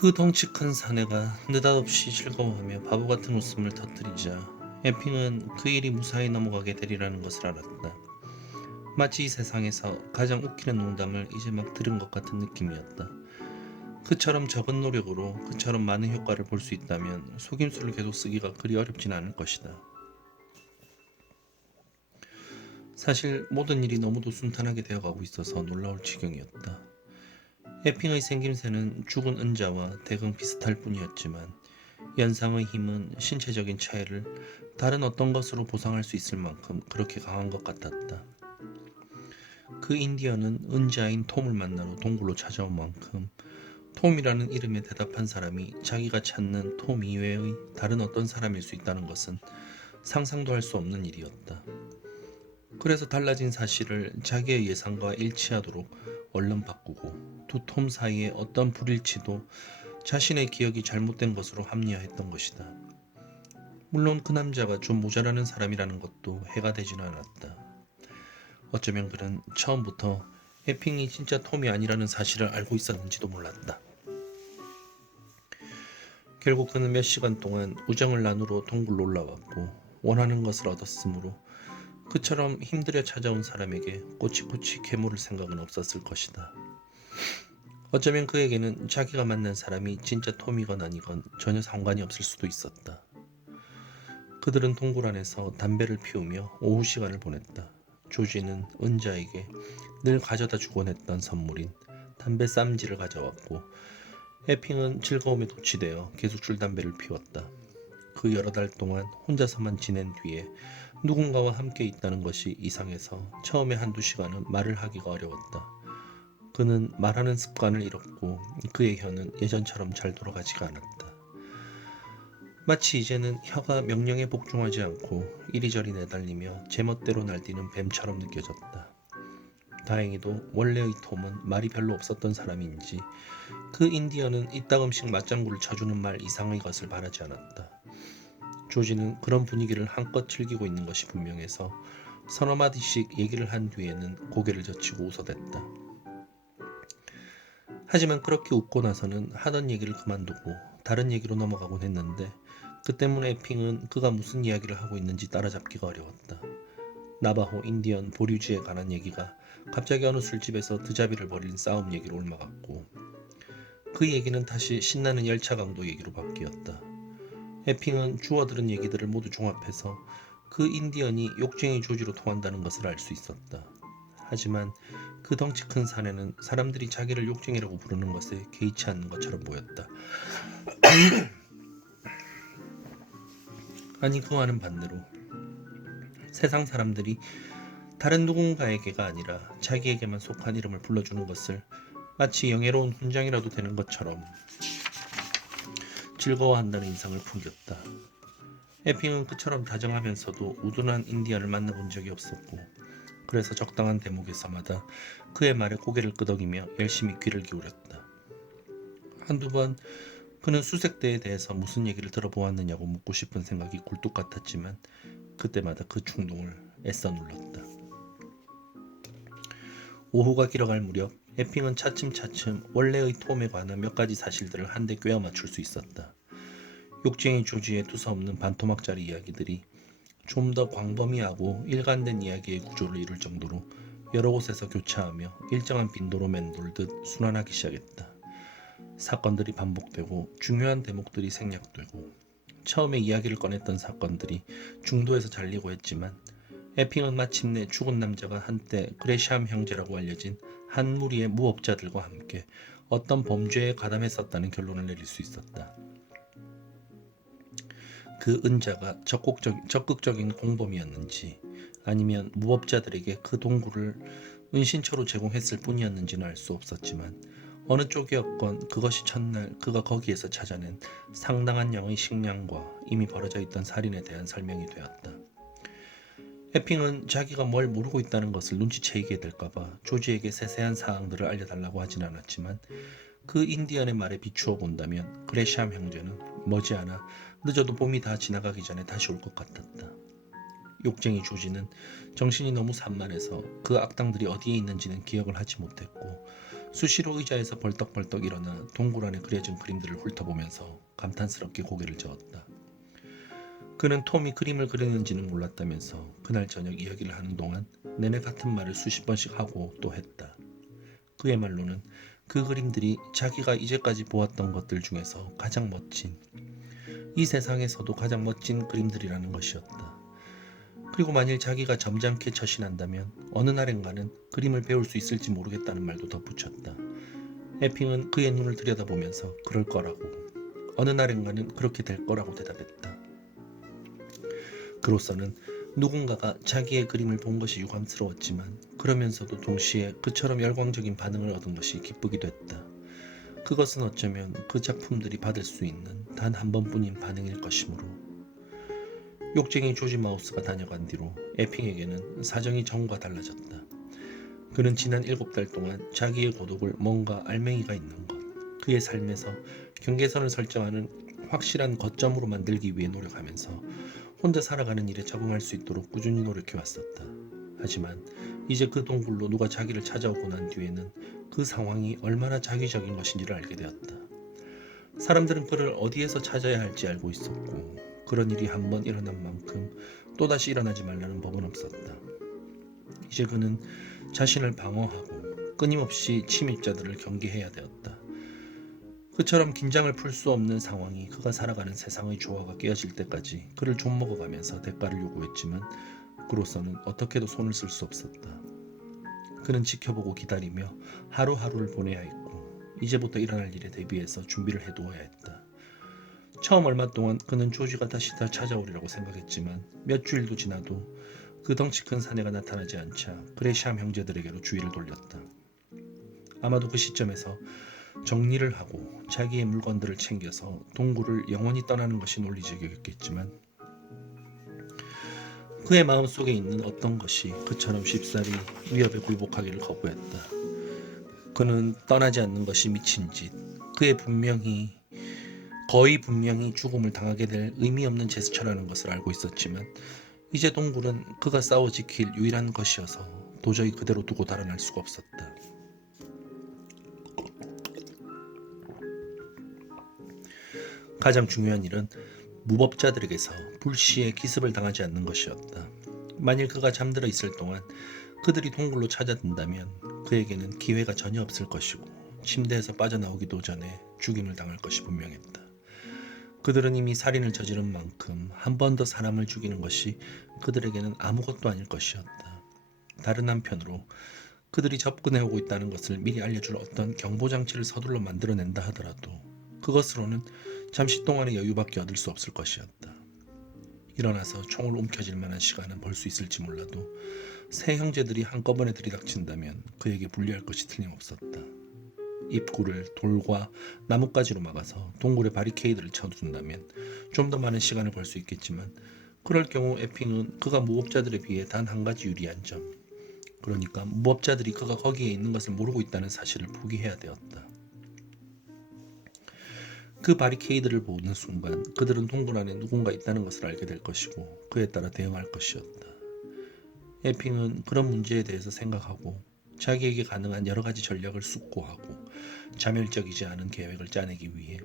그 덩치 큰 사내가 느닷없이 즐거워하며 바보같은 웃음을 터뜨리자 에핑은 그 일이 무사히 넘어가게 되리라는 것을 알았다. 마치 이 세상에서 가장 웃기는 농담을 이제 막 들은 것 같은 느낌이었다. 그처럼 적은 노력으로 그처럼 많은 효과를 볼 수 있다면 속임수를 계속 쓰기가 그리 어렵진 않을 것이다. 사실 모든 일이 너무도 순탄하게 되어가고 있어서 놀라울 지경이었다. 에핑의 생김새는 죽은 은자와 대강 비슷할 뿐이었지만 연상의 힘은 신체적인 차이를 다른 어떤 것으로 보상할 수 있을 만큼 그렇게 강한 것 같았다. 그 인디언은 은자인 톰을 만나러 동굴로 찾아온 만큼 톰이라는 이름에 대답한 사람이 자기가 찾는 톰 이외의 다른 어떤 사람일 수 있다는 것은 상상도 할 수 없는 일이었다. 그래서 달라진 사실을 자기의 예상과 일치하도록 얼른 바꾸고 두 톰 사이에 어떤 불일치도 자신의 기억이 잘못된 것으로 합리화했던 것이다. 물론 그 남자가 좀 모자라는 사람이라는 것도 해가 되지는 않았다. 어쩌면 그는 처음부터 해핑이 진짜 톰이 아니라는 사실을 알고 있었는지도 몰랐다. 결국 그는 몇 시간 동안 우정을 나누러 동굴로 올라왔고 원하는 것을 얻었으므로 그처럼 힘들여 찾아온 사람에게 꼬치꼬치 캐물을 생각은 없었을 것이다. 어쩌면 그에게는 자기가 만난 사람이 진짜 톰이건 아니건 전혀 상관이 없을 수도 있었다. 그들은 동굴 안에서 담배를 피우며 오후 시간을 보냈다. 조지는 은자에게 늘 가져다 주곤 했던 선물인 담배 쌈지를 가져왔고 해핑은 즐거움에 도취되어 계속 줄담배를 피웠다. 그 여러 달 동안 혼자서만 지낸 뒤에 누군가와 함께 있다는 것이 이상해서 처음에 한두 시간은 말을 하기가 어려웠다. 그는 말하는 습관을 잃었고 그의 혀는 예전처럼 잘 돌아가지가 않았다. 마치 이제는 혀가 명령에 복종하지 않고 이리저리 내달리며 제멋대로 날뛰는 뱀처럼 느껴졌다. 다행히도 원래의 톰은 말이 별로 없었던 사람인지 그 인디언은 이따금씩 맞장구를 쳐주는 말 이상의 것을 바라지 않았다. 조지는 그런 분위기를 한껏 즐기고 있는 것이 분명해서 서너 마디씩 얘기를 한 뒤에는 고개를 젖히고 웃어댔다. 하지만 그렇게 웃고 나서는 하던 얘기를 그만두고 다른 얘기로 넘어가곤 했는데 그 때문에 핑은 그가 무슨 이야기를 하고 있는지 따라잡기가 어려웠다. 나바호 인디언 보류지에 관한 얘기가 갑자기 어느 술집에서 드자비를 벌인 싸움 얘기로 옮아갔고 그 얘기는 다시 신나는 열차 강도 얘기로 바뀌었다. 해핑은 주워들은 얘기들을 모두 종합해서 그 인디언이 욕쟁이 조지로 통한다는 것을 알 수 있었다. 하지만 그 덩치 큰 사내는 사람들이 자기를 욕쟁이라고 부르는 것에 개의치 않는 것처럼 보였다. 아니 그와는 반대로 세상 사람들이 다른 누군가에게가 아니라 자기에게만 속한 이름을 불러주는 것을 마치 영예로운 훈장이라도 되는 것처럼 즐거워한다는 인상을 풍겼다. 해핑은 그처럼 다정하면서도 우둔한 인디언을 만나본 적이 없었고 그래서 적당한 대목에서마다 그의 말에 고개를 끄덕이며 열심히 귀를 기울였다. 한두 번 그는 수색대에 대해서 무슨 얘기를 들어보았느냐고 묻고 싶은 생각이 굴뚝 같았지만 그때마다 그 충동을 애써 눌렀다. 오후가 길어갈 무렵 해핑은 차츰차츰 원래의 톰에 관한 몇 가지 사실들을 한데 꿰어 맞출 수 있었다. 욕쟁이 조지의 두서없는 반토막짜리 이야기들이 좀 더 광범위하고 일관된 이야기의 구조를 이룰 정도로 여러 곳에서 교차하며 일정한 빈도로 맴돌듯 순환하기 시작했다. 사건들이 반복되고 중요한 대목들이 생략되고 처음에 이야기를 꺼냈던 사건들이 중도에서 잘리고 했지만 에핑은 마침내 죽은 남자가 한때 그레샴 형제라고 알려진 한 무리의 무업자들과 함께 어떤 범죄에 가담했었다는 결론을 내릴 수 있었다. 그 은자가 적극적인 공범이었는지 아니면 무법자들에게 그 동굴을 은신처로 제공했을 뿐이었는지는 알 수 없었지만 어느 쪽이었건 그것이 첫날 그가 거기에서 찾아낸 상당한 양의 식량과 이미 벌어져 있던 살인에 대한 설명이 되었다. 해핑은 자기가 뭘 모르고 있다는 것을 눈치채게 될까봐 조지에게 세세한 사항들을 알려달라고 하진 않았지만 그 인디언의 말에 비추어 본다면 그레샴 형제는 머지않아 늦어도 봄이 다 지나가기 전에 다시 올 것 같았다. 욕쟁이 조지는 정신이 너무 산만해서 그 악당들이 어디에 있는지는 기억을 하지 못했고 수시로 의자에서 벌떡벌떡 일어나 동굴 안에 그려진 그림들을 훑어보면서 감탄스럽게 고개를 저었다. 그는 톰이 그림을 그리는지는 몰랐다면서 그날 저녁 이야기를 하는 동안 내내 같은 말을 수십 번씩 하고 또 했다. 그의 말로는 그 그림들이 자기가 이제까지 보았던 것들 중에서 가장 멋진, 이 세상에서도 가장 멋진 그림들이라는 것이었다. 그리고 만일 자기가 점잖게 처신한다면 어느 날엔가는 그림을 배울 수 있을지 모르겠다는 말도 덧붙였다. 에핑은 그의 눈을 들여다보면서 그럴 거라고, 어느 날엔가는 그렇게 될 거라고 대답했다. 그로서는 누군가가 자기의 그림을 본 것이 유감스러웠지만 그러면서도 동시에 그처럼 열광적인 반응을 얻은 것이 기쁘기도 했다. 그것은 어쩌면 그 작품들이 받을 수 있는 단 한 번뿐인 반응일 것이므로. 욕쟁이 조지 마우스가 다녀간 뒤로 에핑에게는 사정이 전과 달라졌다. 그는 지난 7달 동안 자기의 고독을 뭔가 알맹이가 있는 것, 그의 삶에서 경계선을 설정하는 확실한 거점으로 만들기 위해 노력하면서 혼자 살아가는 일에 적응할 수 있도록 꾸준히 노력해왔었다. 하지만 이제 그 동굴로 누가 자기를 찾아오고 난 뒤에는 그 상황이 얼마나 자기적인 것인지를 알게 되었다. 사람들은 그를 어디에서 찾아야 할지 알고 있었고 그런 일이 한번 일어난 만큼 또다시 일어나지 말라는 법은 없었다. 이제 그는 자신을 방어하고 끊임없이 침입자들을 경계해야 되었다. 그처럼 긴장을 풀 수 없는 상황이 그가 살아가는 세상의 조화가 깨어질 때까지 그를 좀먹어가면서 대가를 요구했지만 그로서는 어떻게도 손을 쓸 수 없었다. 그는 지켜보고 기다리며 하루하루를 보내야 했고 이제부터 일어날 일에 대비해서 준비를 해두어야 했다. 처음 얼마 동안 그는 조지가 다시 찾아오리라고 생각했지만 몇 주일도 지나도 그 덩치 큰 사내가 나타나지 않자 그레시암 형제들에게로 주의를 돌렸다. 아마도 그 시점에서 정리를 하고 자기의 물건들을 챙겨서 동굴을 영원히 떠나는 것이 논리적이었겠지만 그의 마음속에 있는 어떤 것이 그처럼 쉽사리 위협에 굴복하기를 거부했다. 그는 떠나지 않는 것이 미친 짓, 그의 거의 분명히 죽음을 당하게 될 의미 없는 제스처라는 것을 알고 있었지만 이제 동굴은 그가 싸워 지킬 유일한 것이어서 도저히 그대로 두고 달아날 수가 없었다. 가장 중요한 일은 무법자들에게서 불시에 기습을 당하지 않는 것이었다. 만일 그가 잠들어 있을 동안 그들이 동굴로 찾아든다면 그에게는 기회가 전혀 없을 것이고 침대에서 빠져나오기도 전에 죽임을 당할 것이 분명했다. 그들은 이미 살인을 저지른 만큼 한 번 더 사람을 죽이는 것이 그들에게는 아무것도 아닐 것이었다. 다른 한편으로 그들이 접근해오고 있다는 것을 미리 알려줄 어떤 경보장치를 서둘러 만들어낸다 하더라도 그것으로는 잠시 동안의 여유밖에 얻을 수 없을 것이었다. 일어나서 총을 움켜쥘 만한 시간은 벌 수 있을지 몰라도 세 형제들이 한꺼번에 들이닥친다면 그에게 불리할 것이 틀림없었다. 입구를 돌과 나뭇가지로 막아서 동굴에 바리케이드를 쳐둔다면 좀 더 많은 시간을 벌 수 있겠지만 그럴 경우 에핑은 그가 무법자들에 비해 단 한 가지 유리한 점, 그러니까 무법자들이 그가 거기에 있는 것을 모르고 있다는 사실을 포기해야 되었다. 그 바리케이드를 보는 순간 그들은 동굴 안에 누군가 있다는 것을 알게 될 것이고 그에 따라 대응할 것이었다. 에핑은 그런 문제에 대해서 생각하고 자기에게 가능한 여러 가지 전략을 숙고하고 자멸적이지 않은 계획을 짜내기 위해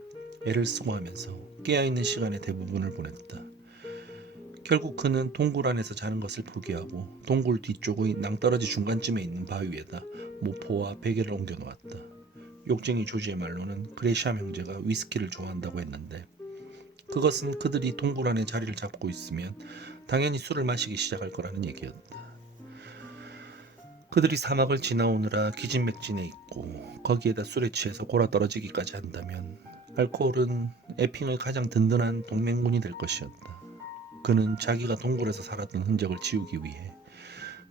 애를 쓰고 하면서 깨어있는 시간의 대부분을 보냈다. 결국 그는 동굴 안에서 자는 것을 포기하고 동굴 뒤쪽의 낭떠러지 중간쯤에 있는 바위 위에다 모포와 베개를 옮겨놓았다. 욕쟁이 조지의 말로는 그레시암 형제가 위스키를 좋아한다고 했는데 그것은 그들이 동굴 안에 자리를 잡고 있으면 당연히 술을 마시기 시작할 거라는 얘기였다. 그들이 사막을 지나오느라 기진맥진해 있고 거기에다 술에 취해서 골아떨어지기까지 한다면 알코올은 에핑의 가장 든든한 동맹군이 될 것이었다. 그는 자기가 동굴에서 살았던 흔적을 지우기 위해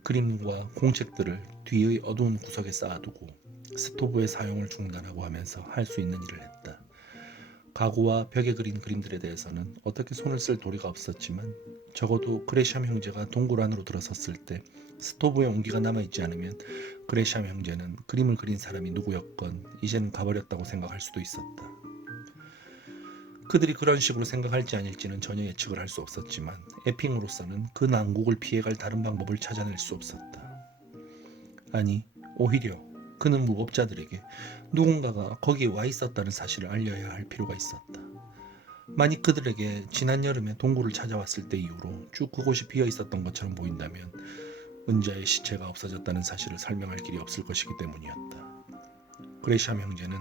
그림과 공책들을 뒤의 어두운 구석에 쌓아두고 스토브의 사용을 중단하고 하면서 할 수 있는 일을 했다. 가구와 벽에 그린 그림들에 대해서는 어떻게 손을 쓸 도리가 없었지만 적어도 그레샴 형제가 동굴 안으로 들어섰을 때 스토브의 온기가 남아있지 않으면 그레샴 형제는 그림을 그린 사람이 누구였건 이제는 가버렸다고 생각할 수도 있었다. 그들이 그런 식으로 생각할지 아닐지는 전혀 예측을 할 수 없었지만 에핑으로서는 그 난국을 피해갈 다른 방법을 찾아낼 수 없었다. 아니, 오히려 그는 무법자들에게 누군가가 거기에 와 있었다는 사실을 알려야 할 필요가 있었다. 만약 그들에게 지난 여름에 동굴을 찾아왔을 때 이후로 쭉 그곳이 비어 있었던 것처럼 보인다면 은자의 시체가 없어졌다는 사실을 설명할 길이 없을 것이기 때문이었다. 그레샴 형제는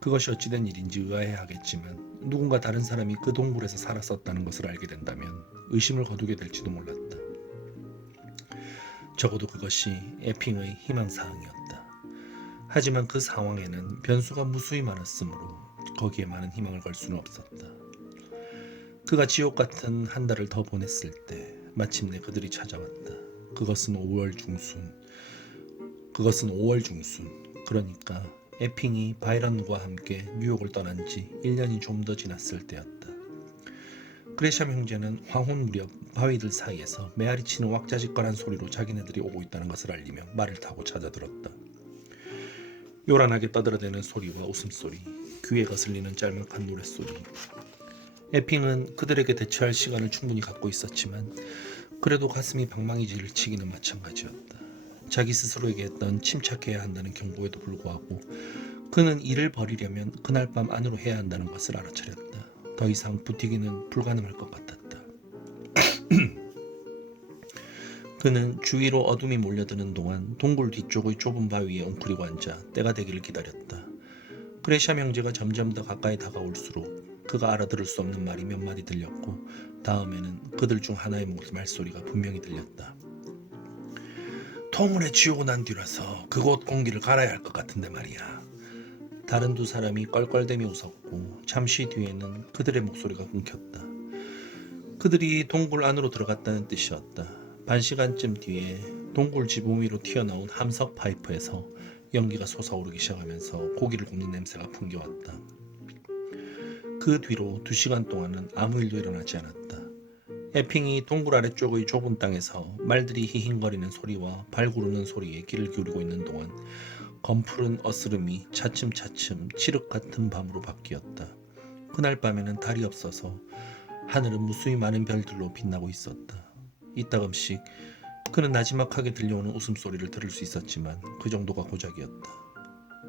그것이 어찌된 일인지 의아해하겠지만 누군가 다른 사람이 그 동굴에서 살았었다는 것을 알게 된다면 의심을 거두게 될지도 몰랐다. 적어도 그것이 에핑의 희망사항이었다. 하지만 그 상황에는 변수가 무수히 많았으므로 거기에 많은 희망을 걸 수는 없었다. 그가 지옥 같은 한 달을 더 보냈을 때 마침내 그들이 찾아왔다. 그것은 5월 중순. 그러니까 에핑이 바이런과 함께 뉴욕을 떠난 지 1년이 좀 더 지났을 때였다. 그레샴 형제는 황혼 무렵 바위들 사이에서 메아리 치는 왁자지껄한 소리로 자기네들이 오고 있다는 것을 알리며 말을 타고 찾아들었다. 요란하게 떠들어대는 소리와 웃음소리, 귀에 거슬리는 짤막한 노랫소리. 에핑은 그들에게 대처할 시간을 충분히 갖고 있었지만 그래도 가슴이 방망이질을 치기는 마찬가지였다. 자기 스스로에게 했던 침착해야 한다는 경고에도 불구하고 그는 일을 벌이려면 그날 밤 안으로 해야 한다는 것을 알아차렸다. 더 이상 부티기는 불가능할 것 같았다. 그는 주위로 어둠이 몰려드는 동안 동굴 뒤쪽의 좁은 바위에 웅크리고 앉아 때가 되기를 기다렸다. 그레샴 형제가 점점 더 가까이 다가올수록 그가 알아들을 수 없는 말이 몇 마디 들렸고 다음에는 그들 중 하나의 말소리가 분명히 들렸다. 통문에 지우고 난 뒤라서 그곳 공기를 갈아야 할 것 같은데 말이야. 다른 두 사람이 껄껄대며 웃었고 잠시 뒤에는 그들의 목소리가 끊겼다. 그들이 동굴 안으로 들어갔다는 뜻이었다. 반시간쯤 뒤에 동굴 지붕 위로 튀어나온 함석 파이프에서 연기가 솟아오르기 시작하면서 고기를 굽는 냄새가 풍겨왔다. 그 뒤로 2시간 동안은 아무 일도 일어나지 않았다. 에핑이 동굴 아래쪽의 좁은 땅에서 말들이 히힝거리는 소리와 발 구르는 소리에 귀를 기울이고 있는 동안 검푸른 어스름이 차츰차츰 칠흑 같은 밤으로 바뀌었다. 그날 밤에는 달이 없어서 하늘은 무수히 많은 별들로 빛나고 있었다. 이따금씩 그는 나지막하게 들려오는 웃음소리를 들을 수 있었지만 그 정도가 고작이었다.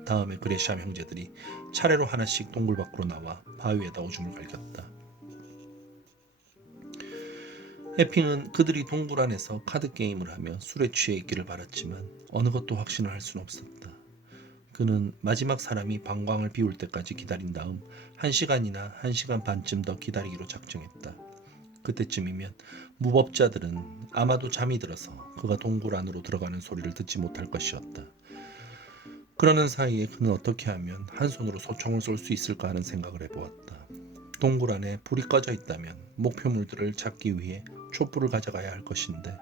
다음에 그레샴 형제들이 차례로 하나씩 동굴 밖으로 나와 바위에다 오줌을 갈겼다. 에핑은 그들이 동굴 안에서 카드 게임을 하며 술에 취해 있기를 바랐지만 어느 것도 확신을 할 수는 없었다. 그는 마지막 사람이 방광을 비울 때까지 기다린 다음 1시간이나 1시간 반쯤 더 기다리기로 작정했다. 그때쯤이면 무법자들은 아마도 잠이 들어서 그가 동굴 안으로 들어가는 소리를 듣지 못할 것이었다. 그러는 사이에 그는 어떻게 하면 한 손으로 소총을 쏠 수 있을까 하는 생각을 해보았다. 동굴 안에 불이 꺼져 있다면 목표물들을 찾기 위해 촛불을 가져가야 할 것인데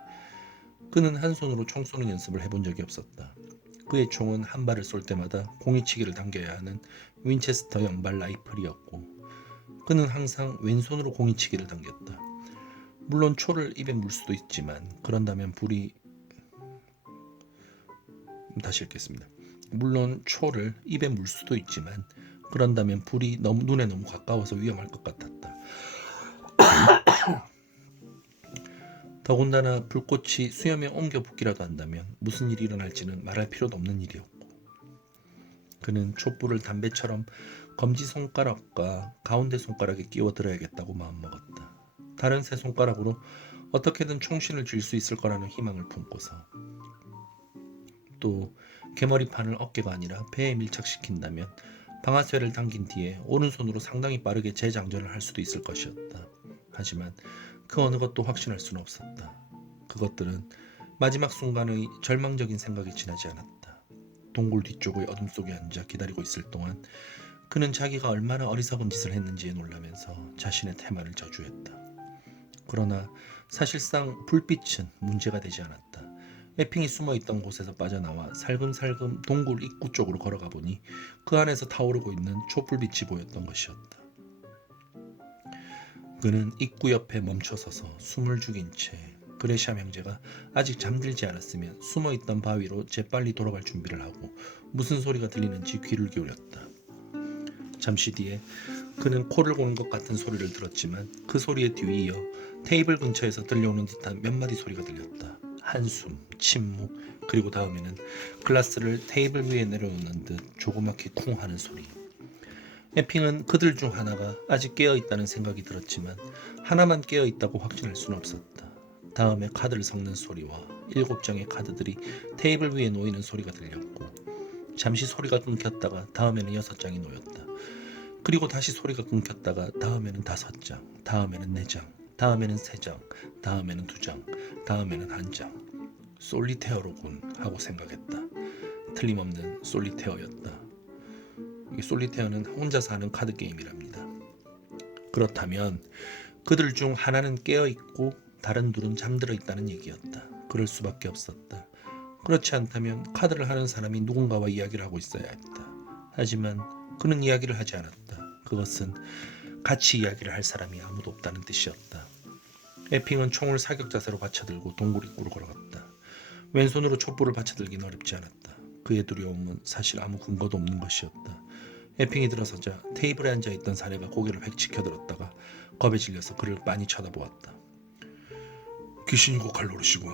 그는 한 손으로 총 쏘는 연습을 해본 적이 없었다. 그의 총은 한 발을 쏠 때마다 공이치기를 당겨야 하는 윈체스터 연발 라이플이었고 그는 항상 왼손으로 공이치기를 당겼다. 물론 초를 입에 물 수도 있지만 그런다면 불이 다시 읽겠습니다. 물론 초를 입에 물 수도 있지만 그런다면 불이 눈에 너무 가까워서 위험할 것 같았다. 더군다나 불꽃이 수염에 옮겨 붙기라도 한다면 무슨 일이 일어날지는 말할 필요도 없는 일이었고 그는 촛불을 담배처럼 검지손가락과 가운데 손가락에 끼워 들어야겠다고 마음먹었다. 다른 세 손가락으로 어떻게든 총신을 쥘 수 있을 거라는 희망을 품고서 또 개머리판을 어깨가 아니라 배에 밀착시킨다면 방아쇠를 당긴 뒤에 오른손으로 상당히 빠르게 재장전을 할 수도 있을 것이었다. 하지만 그 어느 것도 확신할 수는 없었다. 그것들은 마지막 순간의 절망적인 생각이 지나지 않았다. 동굴 뒤쪽의 어둠 속에 앉아 기다리고 있을 동안 그는 자기가 얼마나 어리석은 짓을 했는지에 놀라면서 자신의 태만을 저주했다. 그러나 사실상 불빛은 문제가 되지 않았다. 에핑이 숨어있던 곳에서 빠져나와 살금살금 동굴 입구 쪽으로 걸어가 보니 그 안에서 타오르고 있는 촛불빛이 보였던 것이었다. 그는 입구 옆에 멈춰서서 숨을 죽인 채 그레샴 형제가 아직 잠들지 않았으면 숨어있던 바위로 재빨리 돌아갈 준비를 하고 무슨 소리가 들리는지 귀를 기울였다. 잠시 뒤에 그는 코를 고는 것 같은 소리를 들었지만 그 소리에 뒤이어 테이블 근처에서 들려오는 듯한 몇 마디 소리가 들렸다. 한숨, 침묵, 그리고 다음에는 글라스를 테이블 위에 내려놓는 듯 조그맣게 쿵 하는 소리. 에핑은 그들 중 하나가 아직 깨어있다는 생각이 들었지만 하나만 깨어있다고 확신할 수는 없었다. 다음에 카드를 섞는 소리와 7장의 카드들이 테이블 위에 놓이는 소리가 들렸고, 잠시 소리가 끊겼다가 다음에는 6장이 놓였다. 그리고 다시 소리가 끊겼다가 다음에는 5장, 다음에는 4장, 다음에는 3장, 다음에는 2장, 다음에는 1장. 솔리테어로군 하고 생각했다. 틀림없는 솔리테어였다. 이 솔리테어는 혼자서 하는 카드 게임이랍니다. 그렇다면 그들 중 하나는 깨어있고 다른 둘은 잠들어 있다는 얘기였다. 그럴 수밖에 없었다. 그렇지 않다면 카드를 하는 사람이 누군가와 이야기를 하고 있어야 했다. 하지만 그는 이야기를 하지 않았다. 그것은 같이 이야기를 할 사람이 아무도 없다는 뜻이었다. 에핑은 총을 사격 자세로 받쳐들고 동굴 입구로 걸어갔다. 왼손으로 촛불을 받쳐들긴 어렵지 않았다. 그의 두려움은 사실 아무 근거도 없는 것이었다. 에핑이 들어서자 테이블에 앉아있던 사내가 고개를 획 치켜들었다가 겁에 질려서 그를 빤히 쳐다보았다. 귀신이고 칼로르시군.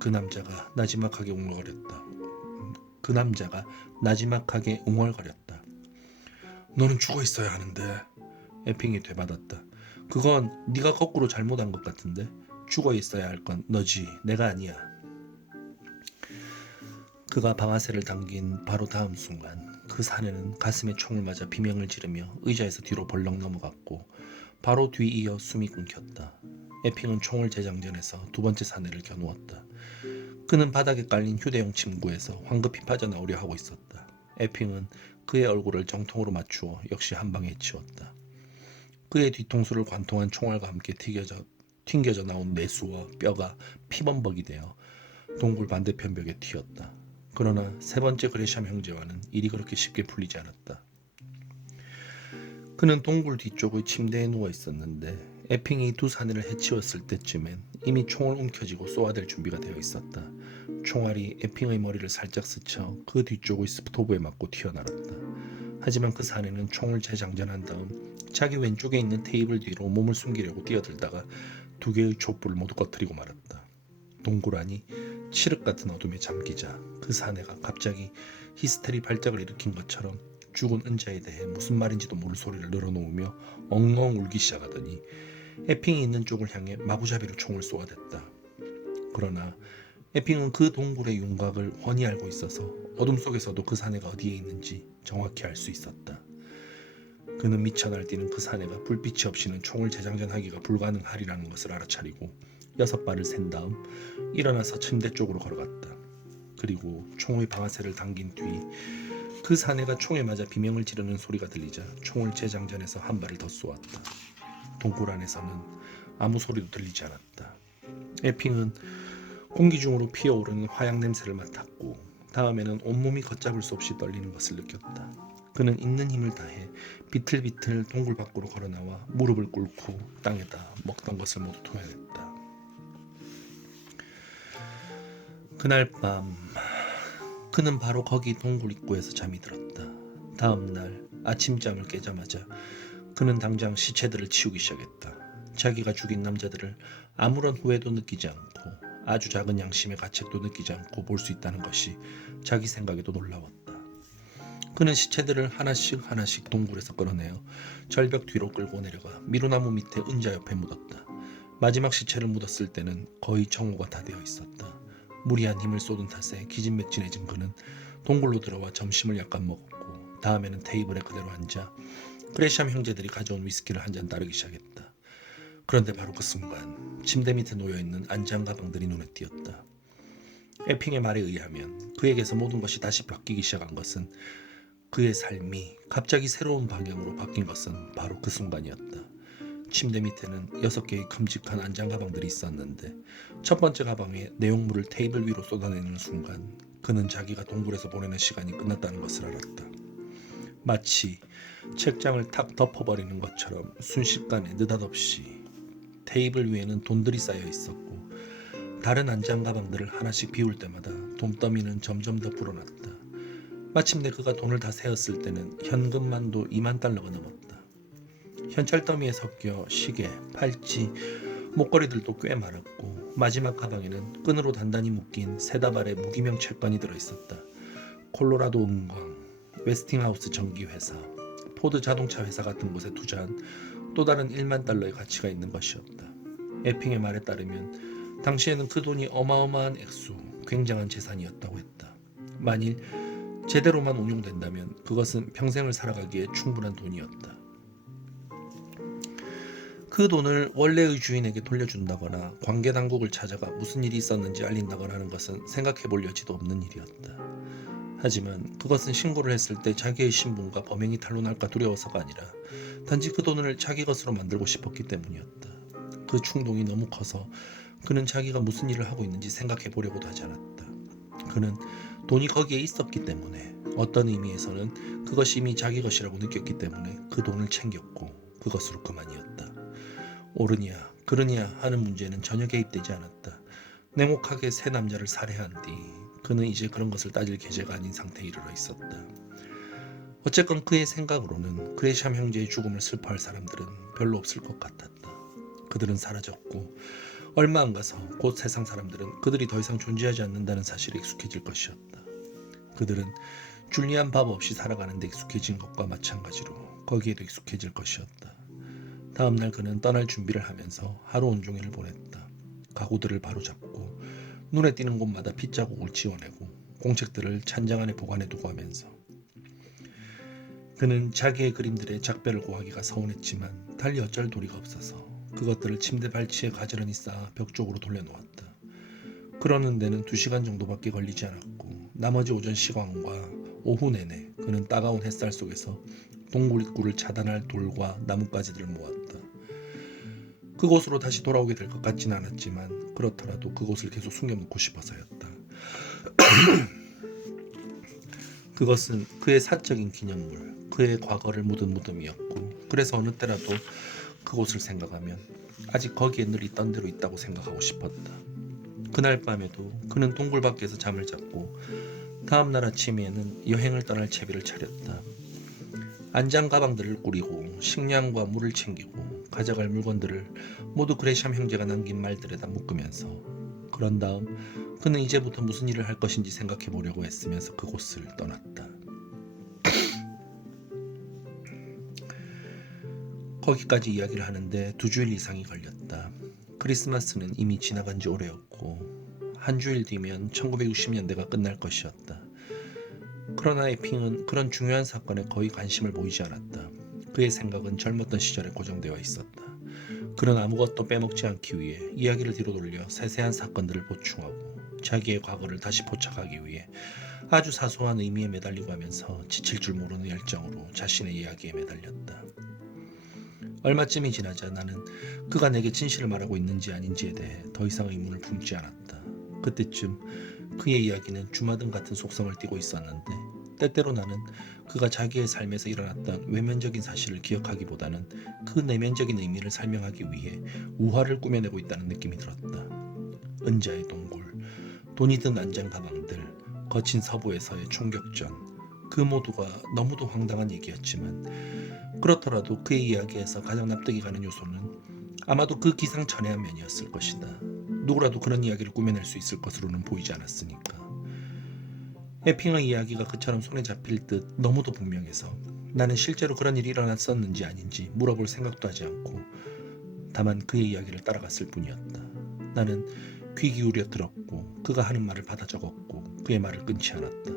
그 남자가 나지막하게 웅얼거렸다. 너는 죽어 있어야 하는데. 에핑이 되받았다. 그건 네가 거꾸로 잘못한 것 같은데. 죽어 있어야 할 건 너지, 내가 아니야. 그가 방아쇠를 당긴 바로 다음 순간 그 사내는 가슴에 총을 맞아 비명을 지르며 의자에서 뒤로 벌렁 넘어갔고 바로 뒤이어 숨이 끊겼다. 에핑은 총을 재장전해서 두 번째 사내를 겨누었다. 그는 바닥에 깔린 휴대용 침구에서 황급히 빠져나오려 하고 있었다. 에핑은 그의 얼굴을 정통으로 맞추어 역시 한 방에 치웠다. 그의 뒤통수를 관통한 총알과 함께 튕겨져 나온 내수와 뼈가 피범벅이 되어 동굴 반대편 벽에 튀었다. 그러나 세 번째 그레샴 형제와는 일이 그렇게 쉽게 풀리지 않았다. 그는 동굴 뒤쪽의 침대에 누워 있었는데 에핑이 두 사내를 해치웠을 때쯤엔 이미 총을 움켜쥐고 쏘아댈 준비가 되어 있었다. 총알이 에핑의 머리를 살짝 스쳐 그 뒤쪽의 스토브에 맞고 튀어나왔다. 하지만 그 사내는 총을 재장전한 다음 자기 왼쪽에 있는 테이블 뒤로 몸을 숨기려고 뛰어들다가 두 개의 촛불을 모두 꺼뜨리고 말았다. 동굴 안이 칠흑 같은 어둠에 잠기자 그 사내가 갑자기 히스테리 발작을 일으킨 것처럼 죽은 은자에 대해 무슨 말인지도 모를 소리를 늘어놓으며 엉엉 울기 시작하더니 에핑이 있는 쪽을 향해 마구잡이로 총을 쏘아댔다. 그러나 에핑은 그 동굴의 윤곽을 훤히 알고 있어서 어둠 속에서도 그 사내가 어디에 있는지 정확히 알 수 있었다. 그는 미쳐 날뛰는 그 사내가 불빛이 없이는 총을 재장전하기가 불가능하리라는 것을 알아차리고 6발을 센 다음 일어나서 침대 쪽으로 걸어갔다. 그리고 총의 방아쇠를 당긴 뒤 그 사내가 총에 맞아 비명을 지르는 소리가 들리자 총을 재장전해서 한 발을 더 쏘았다. 동굴 안에서는 아무 소리도 들리지 않았다. 에핑은 공기 중으로 피어오르는 화약 냄새를 맡았고 다음에는 온몸이 걷잡을 수 없이 떨리는 것을 느꼈다. 그는 있는 힘을 다해 비틀비틀 동굴 밖으로 걸어나와 무릎을 꿇고 땅에다 먹던 것을 모두 토해냈다. 그날 밤 그는 바로 거기 동굴 입구에서 잠이 들었다. 다음 날 아침잠을 깨자마자 그는 당장 시체들을 치우기 시작했다. 자기가 죽인 남자들을 아무런 후회도 느끼지 않고 아주 작은 양심의 가책도 느끼지 않고 볼 수 있다는 것이 자기 생각에도 놀라웠다. 그는 시체들을 하나씩 동굴에서 끌어내어 절벽 뒤로 끌고 내려가 미루나무 밑에 은자 옆에 묻었다. 마지막 시체를 묻었을 때는 거의 정오가 다 되어 있었다. 무리한 힘을 쏟은 탓에 기진맥진해진 그는 동굴로 들어와 점심을 약간 먹었고 다음에는 테이블에 그대로 앉아 그레샴 형제들이 가져온 위스키를 한 잔 따르기 시작했다. 그런데 바로 그 순간 침대 밑에 놓여있는 안장 가방들이 눈에 띄었다. 에핑의 말에 의하면 그에게서 모든 것이 다시 바뀌기 시작한 것은 그의 삶이 갑자기 새로운 방향으로 바뀐 것은 바로 그 순간이었다. 침대 밑에는 6개의 큼직한 안장 가방들이 있었는데 첫 번째 가방에 내용물을 테이블 위로 쏟아내는 순간 그는 자기가 동굴에서 보내는 시간이 끝났다는 것을 알았다. 마치 책장을 탁 덮어버리는 것처럼 순식간에 느닷없이 테이블 위에는 돈들이 쌓여 있었고 다른 안장 가방들을 하나씩 비울 때마다 돈더미는 점점 더 불어났다. 마침내 그가 돈을 다 세었을 때는 현금만도 2만 달러가 넘었다. 현찰더미에 섞여 시계, 팔찌, 목걸이들도 꽤 많았고 마지막 가방에는 끈으로 단단히 묶인 세 다발의 무기명 채권이 들어있었다. 콜로라도 은광, 웨스팅하우스 전기회사, 포드 자동차 회사 같은 곳에 투자한 또 다른 1만 달러의 가치가 있는 것이었다. 에핑의 말에 따르면 당시에는 그 돈이 어마어마한 액수, 굉장한 재산이었다고 했다. 만일 제대로만 운용된다면 그것은 평생을 살아가기에 충분한 돈이었다. 그 돈을 원래의 주인에게 돌려준다거나 관계당국을 찾아가 무슨 일이 있었는지 알린다거나 하는 것은 생각해볼 여지도 없는 일이었다. 하지만 그것은 신고를 했을 때 자기의 신분과 범행이 탄로날까 두려워서가 아니라 단지 그 돈을 자기 것으로 만들고 싶었기 때문이었다. 그 충동이 너무 커서 그는 자기가 무슨 일을 하고 있는지 생각해보려고도 하지 않았다. 그는 돈이 거기에 있었기 때문에 어떤 의미에서는 그것이 이미 자기 것이라고 느꼈기 때문에 그 돈을 챙겼고 그것으로 그만이었다. 옳으냐 그르냐 하는 문제는 전혀 개입되지 않았다. 냉혹하게 세 남자를 살해한 뒤 그는 이제 그런 것을 따질 계제가 아닌 상태에 이르러 있었다. 어쨌건 그의 생각으로는 그레샴 형제의 죽음을 슬퍼할 사람들은 별로 없을 것 같았다. 그들은 사라졌고 얼마 안 가서 곧 세상 사람들은 그들이 더 이상 존재하지 않는다는 사실에 익숙해질 것이었다. 그들은 줄리안 밥 없이 살아가는 데 익숙해진 것과 마찬가지로 거기에도 익숙해질 것이었다. 다음 날 그는 떠날 준비를 하면서 하루 온종일을 보냈다. 가구들을 바로잡고 눈에 띄는 곳마다 핏자국을 지워내고 공책들을 찬장 안에 보관해두고 하면서 그는 자기의 그림들의 작별을 고하기가 서운했지만 달리 어쩔 도리가 없어서 그것들을 침대 발치에 가지런히 쌓아 벽 쪽으로 돌려놓았다. 그러는 데는 2시간 정도밖에 걸리지 않았고 나머지 오전 시간과 오후 내내 그는 따가운 햇살 속에서 동굴 입구를 차단할 돌과 나뭇가지들을 모았다. 그곳으로 다시 돌아오게 될 것 같지는 않았지만 그렇더라도 그곳을 계속 숨겨놓고 싶어서였다. 그것은 그의 사적인 기념물, 그의 과거를 묻은 무덤이었고 그래서 어느 때라도 그곳을 생각하면 아직 거기에 늘 있던 대로 있다고 생각하고 싶었다. 그날 밤에도 그는 동굴 밖에서 잠을 잤고 다음 날 아침에는 여행을 떠날 채비를 차렸다. 안장 가방들을 꾸리고 식량과 물을 챙기고 가져갈 물건들을 모두 그레샴 형제가 남긴 말들에다 묶으면서 그런 다음 그는 이제부터 무슨 일을 할 것인지 생각해 보려고 애쓰면서 그곳을 떠났다. 거기까지 이야기를 하는데 2주일 이상이 걸렸다. 크리스마스는 이미 지나간 지 오래였고 한 주일 뒤면 1960년대가 끝날 것이었다. 그러나 에핑은 그런 중요한 사건에 거의 관심을 보이지 않았다. 그의 생각은 젊었던 시절에 고정되어 있었다. 그는 아무것도 빼먹지 않기 위해 이야기를 뒤로 돌려 세세한 사건들을 보충하고 자기의 과거를 다시 포착하기 위해 아주 사소한 의미에 매달리고 하면서 지칠 줄 모르는 열정으로 자신의 이야기에 매달렸다. 얼마쯤이 지나자 나는 그가 내게 진실을 말하고 있는지 아닌지에 대해 더 이상 의문을 품지 않았다. 그때쯤 그의 이야기는 주마등 같은 속성을 띠고 있었는데 때때로 나는 그가 자기의 삶에서 일어났던 외면적인 사실을 기억하기보다는 그 내면적인 의미를 설명하기 위해 우화를 꾸며내고 있다는 느낌이 들었다. 은자의 동굴, 돈이 든 안장 가방들, 거친 서부에서의 총격전, 그 모두가 너무도 황당한 얘기였지만 그렇더라도 그의 이야기에서 가장 납득이 가는 요소는 아마도 그 기상천외한 면이었을 것이다. 누구라도 그런 이야기를 꾸며낼 수 있을 것으로는 보이지 않았으니까. 에핑의 이야기가 그처럼 손에 잡힐 듯 너무도 분명해서 나는 실제로 그런 일이 일어났었는지 아닌지 물어볼 생각도 하지 않고 다만 그의 이야기를 따라갔을 뿐이었다. 나는 귀 기울여 들었고 그가 하는 말을 받아 적었고 그의 말을 끊지 않았다.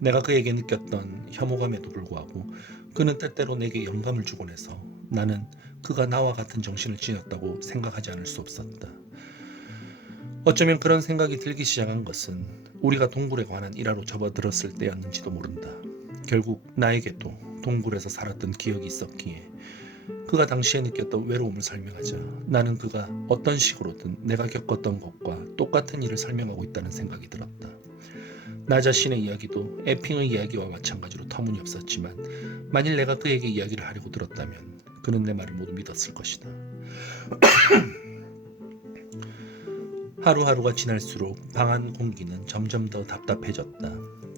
내가 그에게 느꼈던 혐오감에도 불구하고 그는 때때로 내게 영감을 주곤 해서 나는 그가 나와 같은 정신을 지녔다고 생각하지 않을 수 없었다. 어쩌면 그런 생각이 들기 시작한 것은 우리가 동굴에 관한 일화로 접어들었을 때였는지도 모른다. 결국 나에게도 동굴에서 살았던 기억이 있었기에 그가 당시에 느꼈던 외로움을 설명하자 나는 그가 어떤 식으로든 내가 겪었던 것과 똑같은 일을 설명하고 있다는 생각이 들었다. 나 자신의 이야기도 에핑의 이야기와 마찬가지로 터무니없었지만 만일 내가 그에게 이야기를 하려고 들었다면 그는 내 말을 모두 믿었을 것이다. 하루하루가 지날수록 방 안 공기는 점점 더 답답해졌다.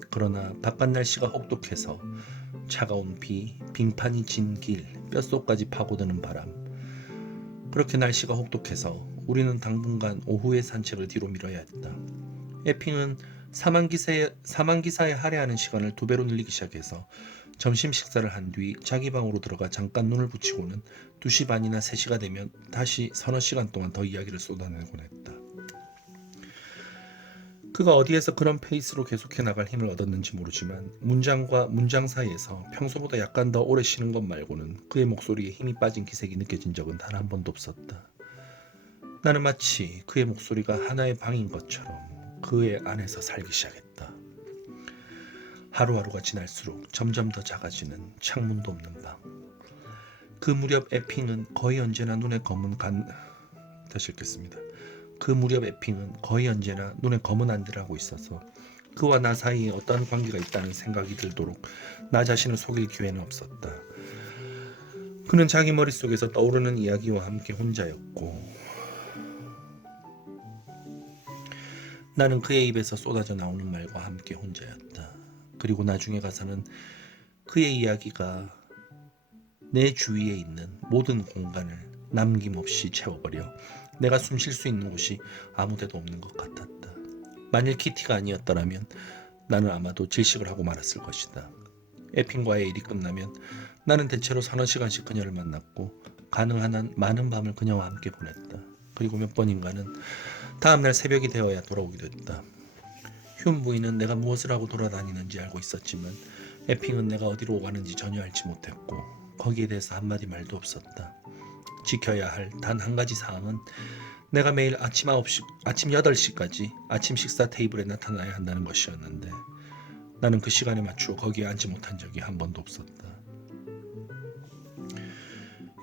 그러나 바깥 날씨가 혹독해서 차가운 비, 빙판이 진 길, 뼛속까지 파고드는 바람. 그렇게 날씨가 혹독해서 우리는 당분간 오후의 산책을 뒤로 미뤄야 했다. 에핑은 사망기사에 할애하는 시간을 2배로 늘리기 시작해서 점심 식사를 한 뒤 자기 방으로 들어가 잠깐 눈을 붙이고는 2시 반이나 3시가 되면 다시 서너 시간 동안 더 이야기를 쏟아내곤 했다. 그가 어디에서 그런 페이스로 계속해 나갈 힘을 얻었는지 모르지만 문장과 문장 사이에서 평소보다 약간 더 오래 쉬는 것 말고는 그의 목소리에 힘이 빠진 기색이 느껴진 적은 단 한 번도 없었다. 나는 마치 그의 목소리가 하나의 방인 것처럼 그의 안에서 살기 시작했다. 하루하루가 지날수록 점점 더 작아지는 창문도 없는 방. 그 무렵 에핑은 거의 언제나 눈에 검은 안대를 하고 있어서 그와 나 사이에 어떤 관계가 있다는 생각이 들도록 나 자신을 속일 기회는 없었다. 그는 자기 머릿속에서 떠오르는 이야기와 함께 혼자였고 나는 그의 입에서 쏟아져 나오는 말과 함께 혼자였다. 그리고 나중에 가서는 그의 이야기가 내 주위에 있는 모든 공간을 남김없이 채워버려 내가 숨 쉴 수 있는 곳이 아무데도 없는 것 같았다. 만일 키티가 아니었더라면 나는 아마도 질식을 하고 말았을 것이다. 에핑과의 일이 끝나면 나는 대체로 서너 시간씩 그녀를 만났고 가능한 한 많은 밤을 그녀와 함께 보냈다. 그리고 몇 번인가는 다음날 새벽이 되어야 돌아오기도 했다. 휴 부인은 내가 무엇을 하고 돌아다니는지 알고 있었지만 에핑은 내가 어디로 오가는지 전혀 알지 못했고 거기에 대해서 한마디 말도 없었다. 지켜야 할 단 한 가지 사항은 내가 매일 아침 8시까지 아침 식사 테이블에 나타나야 한다는 것이었는데 나는 그 시간에 맞추어 거기에 앉지 못한 적이 한 번도 없었다.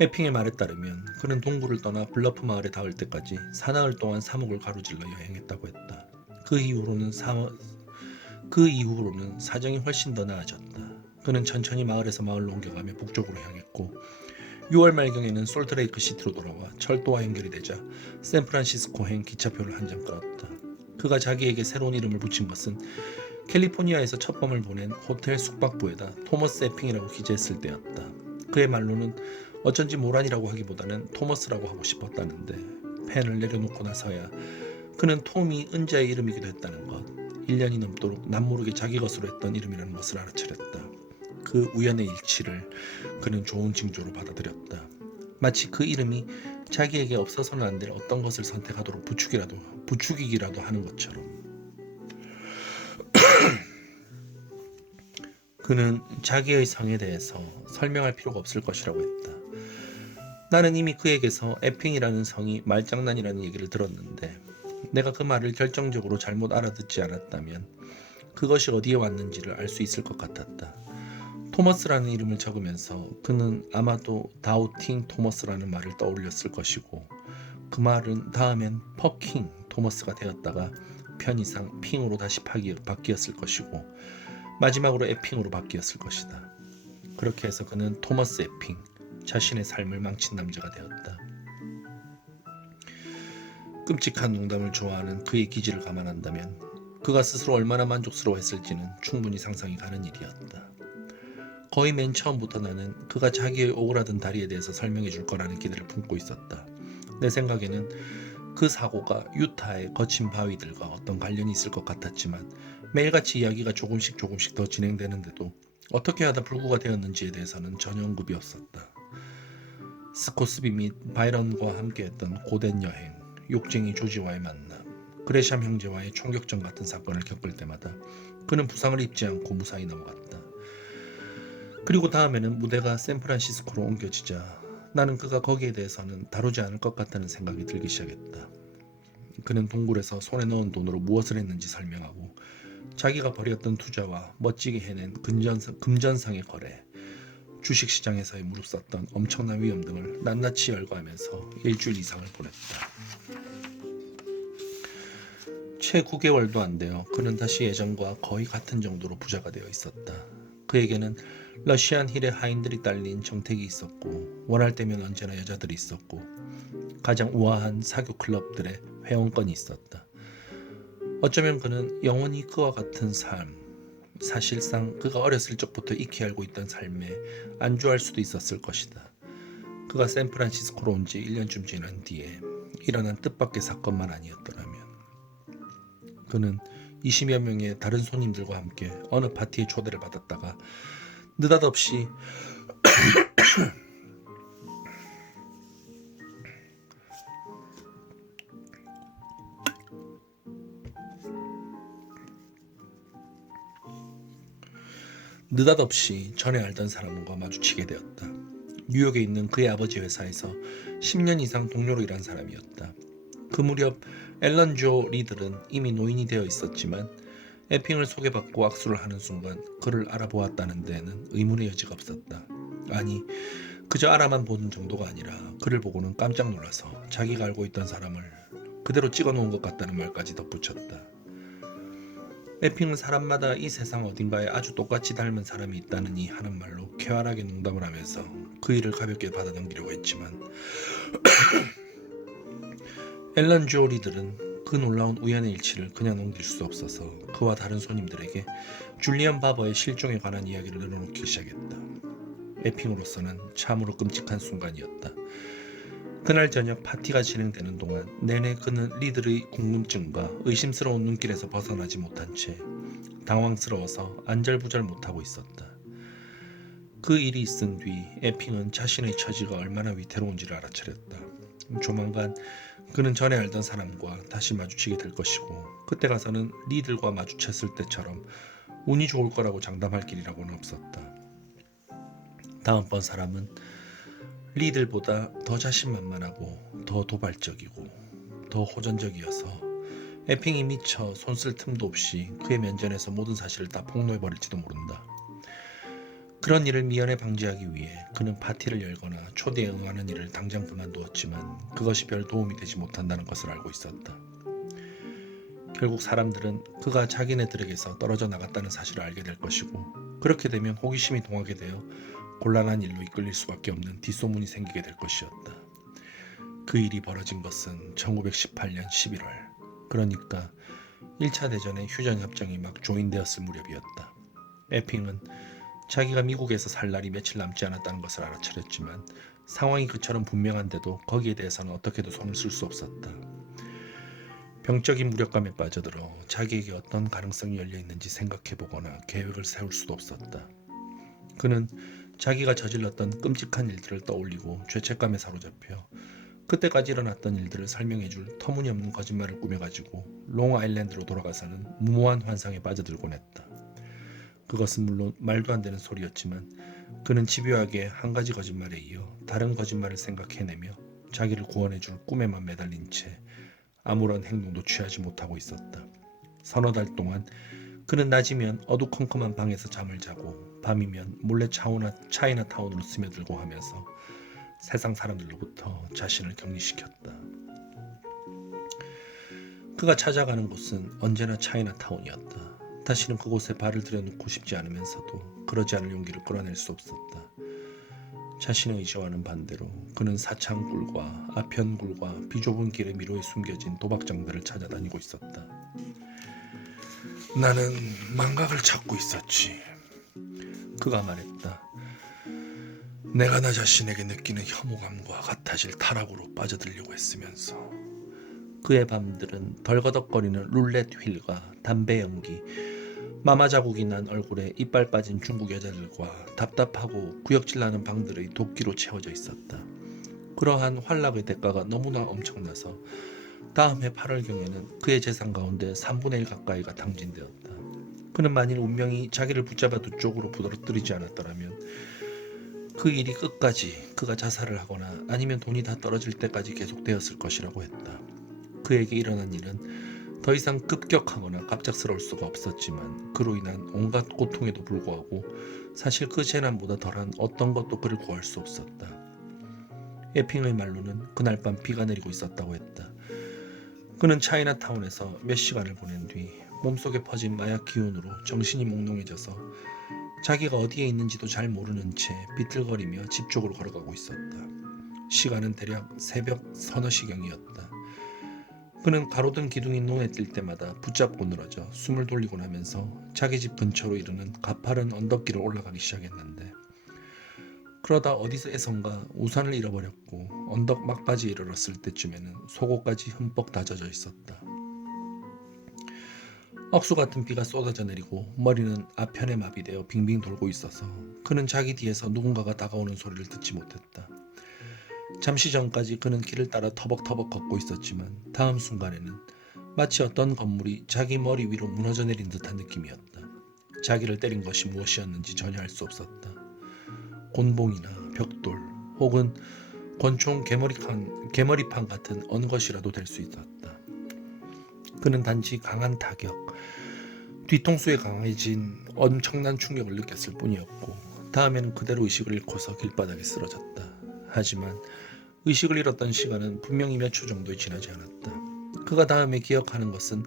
에핑의 말에 따르면 그는 동굴을 떠나 블러프 마을에 닿을 때까지 사나흘 동안 사목을 가로질러 여행했다고 했다. 그 이후로는 사정이 훨씬 더 나아졌다. 그는 천천히 마을에서 마을로 옮겨가며 북쪽으로 향했고 6월 말경에는 솔트레이크 시티로 돌아와 철도와 연결이 되자 샌프란시스코행 기차표를 한 장 끊었다. 그가 자기에게 새로운 이름을 붙인 것은 캘리포니아에서 첫 밤을 보낸 호텔 숙박부에다 토머스 에핑이라고 기재했을 때였다. 그의 말로는 어쩐지 모란이라고 하기보다는 토머스라고 하고 싶었다는데 펜을 내려놓고 나서야 그는 톰이 은자의 이름이기도 했다는 것, 1년이 넘도록 남모르게 자기 것으로 했던 이름이라는 것을 알아차렸다. 그 우연의 일치를 그는 좋은 징조로 받아들였다. 마치 그 이름이 자기에게 없어서는 안 될 어떤 것을 선택하도록 부추기기라도 하는 것처럼. 그는 자기의 성에 대해서 설명할 필요가 없을 것이라고 했다. 나는 이미 그에게서 에핑이라는 성이 말장난이라는 얘기를 들었는데 내가 그 말을 결정적으로 잘못 알아듣지 않았다면 그것이 어디에 왔는지를 알 수 있을 것 같았다. 토머스라는 이름을 적으면서 그는 아마도 다우팅 토머스라는 말을 떠올렸을 것이고 그 말은 다음엔 퍼킹 토머스가 되었다가 편의상 핑으로 다시 바뀌었을 것이고 마지막으로 에핑으로 바뀌었을 것이다. 그렇게 해서 그는 토머스 에핑, 자신의 삶을 망친 남자가 되었다. 끔찍한 농담을 좋아하는 그의 기질을 감안한다면 그가 스스로 얼마나 만족스러워했을지는 충분히 상상이 가는 일이었다. 거의 맨 처음부터 나는 그가 자기의 오그라든 다리에 대해서 설명해 줄 거라는 기대를 품고 있었다. 내 생각에는 그 사고가 유타의 거친 바위들과 어떤 관련이 있을 것 같았지만 매일같이 이야기가 조금씩 더 진행되는데도 어떻게 하다 불구가 되었는지에 대해서는 전혀 언급이 없었다. 스코스비 및 바이런과 함께했던 고된 여행, 욕쟁이 조지와의 만남, 그레샴 형제와의 총격전 같은 사건을 겪을 때마다 그는 부상을 입지 않고 무사히 넘어갔다. 그리고 다음에는 무대가 샌프란시스코로 옮겨지자 나는 그가 거기에 대해서는 다루지 않을 것 같다는 생각이 들기 시작했다. 그는 동굴에서 손에 넣은 돈으로 무엇을 했는지 설명하고 자기가 벌였던 투자와 멋지게 해낸 금전상의 거래, 주식시장에서의 무릅썼던 엄청난 위험 등을 낱낱이 열거하면서 일주일 이상을 보냈다. 채 9개월도 안 되어 그는 다시 예전과 거의 같은 정도로 부자가 되어 있었다. 그에게는 러시안 힐에 하인들이 딸린 정택이 있었고 원할 때면 언제나 여자들이 있었고 가장 우아한 사교 클럽들의 회원권이 있었다. 어쩌면 그는 영원히 그와 같은 삶, 사실상 그가 어렸을 적부터 익히 알고 있던 삶에 안주할 수도 있었을 것이다. 그가 샌프란시스코로 온 지 1년쯤 지난 뒤에 일어난 뜻밖의 사건만 아니었더라면 그는 20여 명의 다른 손님들과 함께 어느 파티에 초대를 받았다가 느닷없이 전에 알던 사람과 마주치게 되었다. 뉴욕에 있는 그의 아버지 회사에서 10년 이상 동료로 일한 사람이었다. 그 무렵 앨런 조 리들은 이미 노인이 되어 있었지만 에핑을 소개받고 악수를 하는 순간 그를 알아보았다는 데에는 의문의 여지가 없었다. 아니, 그저 알아만 보는 정도가 아니라 그를 보고는 깜짝 놀라서 자기가 알고 있던 사람을 그대로 찍어놓은 것 같다는 말까지 덧붙였다. 에핑은 사람마다 이 세상 어딘가에 아주 똑같이 닮은 사람이 있다느니 하는 말로 쾌활하게 농담을 하면서 그 일을 가볍게 받아넘기려고 했지만 앨런 조 리들은 그 놀라운 우연의 일치를 그냥 넘길 수 없어서 그와 다른 손님들에게 줄리안 바버의 실종에 관한 이야기를 늘어놓기 시작했다. 에핑으로서는 참으로 끔찍한 순간이었다. 그날 저녁 파티가 진행되는 동안 내내 그는 리들의 궁금증과 의심스러운 눈길에서 벗어나지 못한 채 당황스러워서 안절부절 못하고 있었다. 그 일이 있은 뒤 에핑은 자신의 처지가 얼마나 위태로운지를 알아차렸다. 조만간 그는 전에 알던 사람과 다시 마주치게 될 것이고 그때 가서는 리들과 마주쳤을 때처럼 운이 좋을 거라고 장담할 길이라고는 없었다. 다음번 사람은 리들보다 더 자신만만하고 더 도발적이고 더 호전적이어서 에핑이 미처 손쓸 틈도 없이 그의 면전에서 모든 사실을 다 폭로해버릴지도 모른다. 그런 일을 미연에 방지하기 위해 그는 파티를 열거나 초대에 응하는 일을 당장 그만두었지만 그것이 별 도움이 되지 못한다는 것을 알고 있었다. 결국 사람들은 그가 자기네들에게서 떨어져 나갔다는 사실을 알게 될 것이고 그렇게 되면 호기심이 동하게 되어 곤란한 일로 이끌릴 수밖에 없는 뒷소문이 생기게 될 것이었다. 그 일이 벌어진 것은 1918년 11월, 그러니까 1차 대전의 휴전협정이 막 조인되었을 무렵이었다. 에핑은 자기가 미국에서 살 날이 며칠 남지 않았다는 것을 알아차렸지만 상황이 그처럼 분명한데도 거기에 대해서는 어떻게도 손을 쓸 수 없었다. 병적인 무력감에 빠져들어 자기에게 어떤 가능성이 열려있는지 생각해보거나 계획을 세울 수도 없었다. 그는 자기가 저질렀던 끔찍한 일들을 떠올리고 죄책감에 사로잡혀 그때까지 일어났던 일들을 설명해줄 터무니없는 거짓말을 꾸며가지고 롱아일랜드로 돌아가서는 무모한 환상에 빠져들곤 했다. 그것은 물론 말도 안 되는 소리였지만 그는 집요하게 한 가지 거짓말에 이어 다른 거짓말을 생각해내며 자기를 구원해줄 꿈에만 매달린 채 아무런 행동도 취하지 못하고 있었다. 서너 달 동안 그는 낮이면 어두컴컴한 방에서 잠을 자고 밤이면 몰래 차이나타운으로 스며들고 하면서 세상 사람들로부터 자신을 격리시켰다. 그가 찾아가는 곳은 언제나 차이나타운이었다. 다시는 그곳에 발을 들여놓고 싶지 않으면서도 그러지 않을 용기를 끌어낼 수 없었다. 자신의 의지와는 반대로 그는 사창굴과 아편굴과 비좁은 길의 미로에 숨겨진 도박장들을 찾아다니고 있었다. 나는 망각을 찾고 있었지. 그가 말했다. 내가 나 자신에게 느끼는 혐오감과 같아질 타락으로 빠져들려고 했으면서 그의 밤들은 덜거덕거리는 룰렛 휠과 담배 연기, 마마 자국이 난 얼굴에 이빨 빠진 중국 여자들과 답답하고 구역질나는 방들의 도끼로 채워져 있었다. 그러한 활락의 대가가 너무나 엄청나서 다음 해 8월경에는 그의 재산 가운데 3분의 1 가까이가 탕진되었다. 그는 만일 운명이 자기를 붙잡아 두 쪽으로 부러뜨리지 않았더라면 그 일이 끝까지 그가 자살을 하거나 아니면 돈이 다 떨어질 때까지 계속되었을 것이라고 했다. 그에게 일어난 일은 더 이상 급격하거나 갑작스러울 수가 없었지만 그로 인한 온갖 고통에도 불구하고 사실 그 재난보다 덜한 어떤 것도 그를 구할 수 없었다. 에핑의 말로는 그날 밤 비가 내리고 있었다고 했다. 그는 차이나타운에서 몇 시간을 보낸 뒤 몸속에 퍼진 마약 기운으로 정신이 몽롱해져서 자기가 어디에 있는지도 잘 모르는 채 비틀거리며 집 쪽으로 걸어가고 있었다. 시간은 대략 새벽 서너 시경이었다. 그는 가로등 기둥이 눈에 띌 때마다 붙잡고 늘어져 숨을 돌리곤 하면서 자기 집 근처로 이르는 가파른 언덕길을 올라가기 시작했는데 그러다 어디서에선가 우산을 잃어버렸고 언덕 막바지에 이르렀을 때쯤에는 속옷까지 흠뻑 다 젖어 있었다. 억수 같은 비가 쏟아져 내리고 머리는 아편에 마비되어 빙빙 돌고 있어서 그는 자기 뒤에서 누군가가 다가오는 소리를 듣지 못했다. 잠시 전까지 그는 길을 따라 터벅터벅 걷고 있었지만 다음 순간에는 마치 어떤 건물이 자기 머리 위로 무너져 내린 듯한 느낌이었다. 자기를 때린 것이 무엇이었는지 전혀 알 수 없었다. 곤봉이나 벽돌 혹은 권총 개머리판 같은 어느 것이라도 될 수 있었다. 그는 단지 강한 타격, 뒤통수에 강해진 엄청난 충격을 느꼈을 뿐이었고 다음에는 그대로 의식을 잃고서 길바닥에 쓰러졌다. 하지만 의식을 잃었던 시간은 분명히 몇 초 정도에 지나지 않았다. 그가 다음에 기억하는 것은